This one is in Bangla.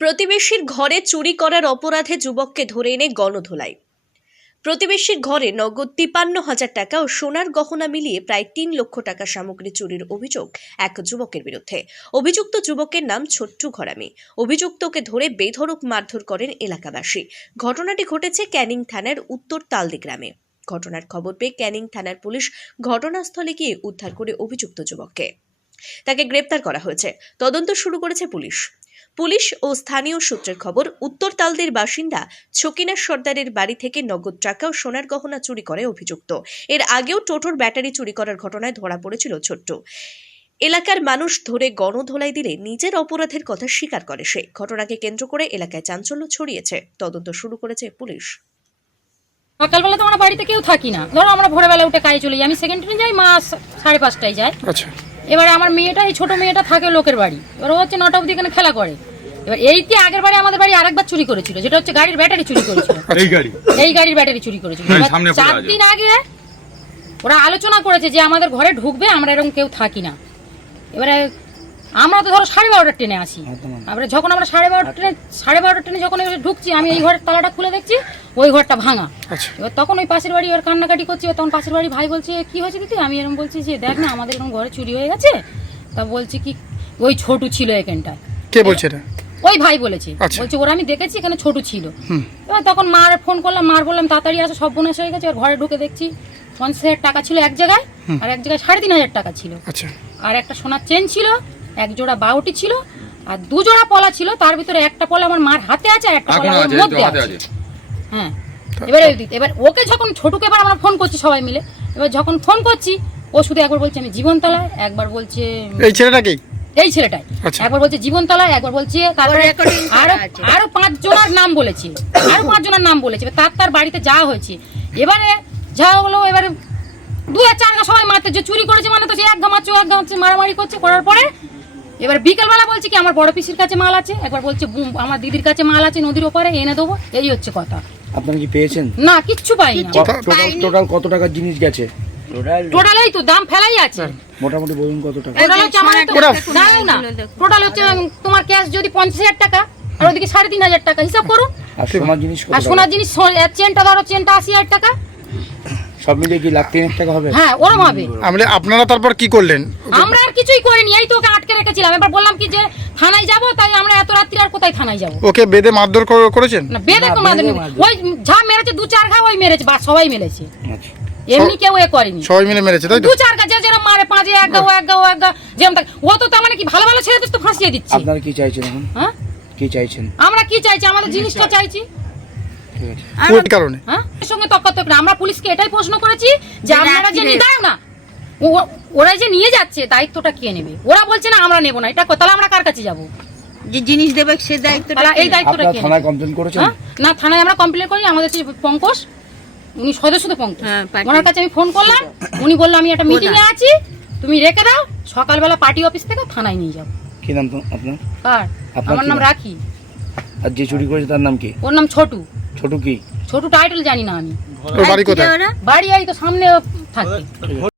প্রতিবেশীর ঘরে চুরি করার অপরাধে যুবককে ধরে এনে গণধোলাই। প্রতিবেশীর ঘরে নগদ ৫৩,০০০ টাকা ও সোনার গহনা মিলিয়ে প্রায় ৩ লক্ষ টাকা সামগ্রী চুরির অভিযোগ এক যুবকের বিরুদ্ধে। অভিযুক্ত যুবকের নাম ছোট্টু ঘরামি। অভিযুক্তকে ধরে বেধড়ক মারধর করেন এলাকাবাসী। ঘটনাটি ঘটেছে ক্যানিং থানার উত্তর তালদি গ্রামে। ঘটনার খবর পেয়ে ক্যানিং থানার পুলিশ ঘটনাস্থলে গিয়ে উদ্ধার করে অভিযুক্ত যুবককে। তাকে গ্রেপ্তার করা হয়েছে। তদন্ত শুরু করেছে পুলিশ ও স্থানীয় সূত্রের খবর, উত্তর তালদির বাসিন্দা ছকিনা সর্দারের বাড়ি থেকে নগদ টাকা ও সোনার গহনা চুরি করে অভিযুক্ত। এর আগেও টোটোর ব্যাটারি চুরি করার ঘটনায় ধরা পড়েছিল ছোট্টু। এলাকার মানুষ ধরে গণধোলাই দিলে নিজের অপরাধের কথা স্বীকার করে সে। ঘটনাকে কেন্দ্র করে এলাকায় চাঞ্চল্য ছড়িয়েছে। তদন্ত শুরু করেছে পুলিশ। সকালবেলা তো আমরা বাড়িতে কেউ থাকি না, ধরো আমরা ভোরবেলা উঠে কাজে চলে যাই। আমি সেকেন্ড ট্রেনে যাই, মা 5:30টায় যায়। আচ্ছা, এবারে আমার মেয়েটা, এই ছোট মেয়েটা থাকে লোকের বাড়ি। এবার ও হচ্ছে 9টা অবধি এখানে খেলা করে। এবার এইটি আগের বারে আমাদের বাড়ি আরেকবার চুরি করেছিল, যেটা হচ্ছে গাড়ির ব্যাটারি চুরি করেছিল। এই গাড়ির ব্যাটারি চুরি করেছিল। 4 দিন আগে ওরা আলোচনা করেছে যে আমাদের ঘরে ঢুকবে, আমরা এরকম কেউ থাকি না। এবারে আমরা তো ধরো 12:30টার ট্রেনে আসি। এবারে যখন আমরা 12:30টার ট্রেনে যখন ঢুকছি, আমি এই ঘরের তালাটা খুলে দেখছি ওই ঘরটা ভাঙা। এবার তখন ওই পাশের বাড়ি ওর কান্নাকাটি করছি। তখন পাশের বাড়ি ভাই বলছে, কি হয়েছে দিদি? আমি এরকম বলছি যে দেখ না, আমাদের এরকম ঘরে চুরি হয়ে গেছে। তা বলছি কি ওই ছোটু ছিল এখানটায়। কে বলছে এটা? ওই ভাই বলেছে। বলছে ওরা আমি দেখেছি এখানে ছোটু ছিল। এবার তখন মার ফোন করলাম, মার বললাম তাড়াতাড়ি আসো, সব বোনাস হয়ে গেছে। আর ঘরে ঢুকে দেখছি 50,000 টাকা ছিল এক জায়গায়, আর এক জায়গায় 3,500 টাকা ছিল। আর একটা সোনার চেন ছিল, এক জোড়া বাউটি ছিল, আর 2 জোড়া পলা ছিল। তার ভিতরে একটা পলা আমার মার হাতে আছে, আর একটা পলা ওর মধ্যে আছে। হ্যাঁ, এবার ওকে যখন ছোটুকে এবার আমরা ফোন করছি সবাই মিলে। এবার যখন ফোন করছি, ও শুধু একবার বলছে আমি জীবনতলায়, একবার বলছে এই ছেলেটাই, একবার বলছে জীবনতলায়, একবার বলছে আরো 5 জনের নাম বলেছে, তার বাড়িতে যাওয়া হয়েছে। এবারে যা হলো, এবারে 2-4 গা সবাই মারতে, যে চুরি করেছে মানে তো সে এক গা মারছে, মারামারি করছে। করার পরে এবার বিকেলবেলা বলছে কি আমার বড় পিসির কাছে মাল আছে, একবার বলছে আমার দিদির কাছে মাল আছে নদীর ওপারে, এনে দেবো। এই হচ্ছে কথা। আপনারা কি পেয়েছেন? না, কিচ্ছু পাইনি। টোটাল কত টাকার জিনিস গেছে? টোটাল এই তো দাম ফেলাই আছে। মোটামুটি বলুন কত টাকা? টোটাল হচ্ছে আমার টোটাল হচ্ছে তোমার ক্যাশ যদি 50,000 টাকা, আর ওদিকে 3,500 টাকা, হিসাব করুন। আর সোনার জিনিস? আর সোনার জিনিস চেনটা ধরো, চেনটা 80,000 টাকা। সব মিলিয়ে কি 1,03,000 টাকা হবে? হ্যাঁ, ওরকম হবে। আপনারা তারপর কি করলেন? আমরা আর কিছুই করিনি, এই তো ওকে আটকে রেখেছিলাম। এবার বললাম কি যে থানায় যাব, তাই আমরা এত রাত্রি আর কোথায় থানায় যাব? ওকে বেঁধে মারধর করেছেন? না, বেঁধে তো মারধর, ওই যা মেরেছে 2-4 ঘা ওই মেরেছে, বা সবাই মেরেছে। আচ্ছা, এমনি কেউ করেনি, সবাই মিলে মেরেছে তাই তো? 2-4 ঘা যেরকম মারে, 5 এক গা ও এক গা যেরকম থাকে। ও তো তার মানে কি ভালো ভালো ছেলেদের তো ফাঁসিয়ে দিচ্ছে। আপনারা কি চাইছেন এখন? হ্যাঁ, কি চাইছেন? আমরা কি চাইছি? আমাদের জিনিসটা চাইছি। কোন কারণে? হ্যাঁ, এর সঙ্গে তর্ক আমরা পুলিশকে এটাই প্রশ্ন করেছি যে আপনারা যে নিয়ে দাও না, ওরা যে নিয়ে যাচ্ছে দায়িত্বটা কে নেবে? ওরা বলছে না আমরা নেব না, এটা তাহলে আমরা কার কাছে যাব? যে জিনিস দেবে সে দায়িত্বটা, এই দায়িত্বটা কে? থানায় কমপ্লেইন করেছেন? না, থানায় আমরা কমপ্লেইন করি। আমাদের যে পঙ্কজ, উনি সদস্য তো পঙ্কজ, ওনার কাছে আমি ফোন করলাম। উনি বললো আমি একটা মিটিং এ আছি, তুমি রেখে দাও, সকালবেলা পার্টি অফিস থেকে থানায় নিয়ে যাবো। কি নাম আপনার? কার? আমার নাম রাখি। আর যে চুরি করেছে তার নাম কি? ওর নাম ছোটু। ছোটু কি? ছোটু টাইটেল জানি না আমি। বাড়ি কোথায়? বাড়ি এই তো সামনে থাকে।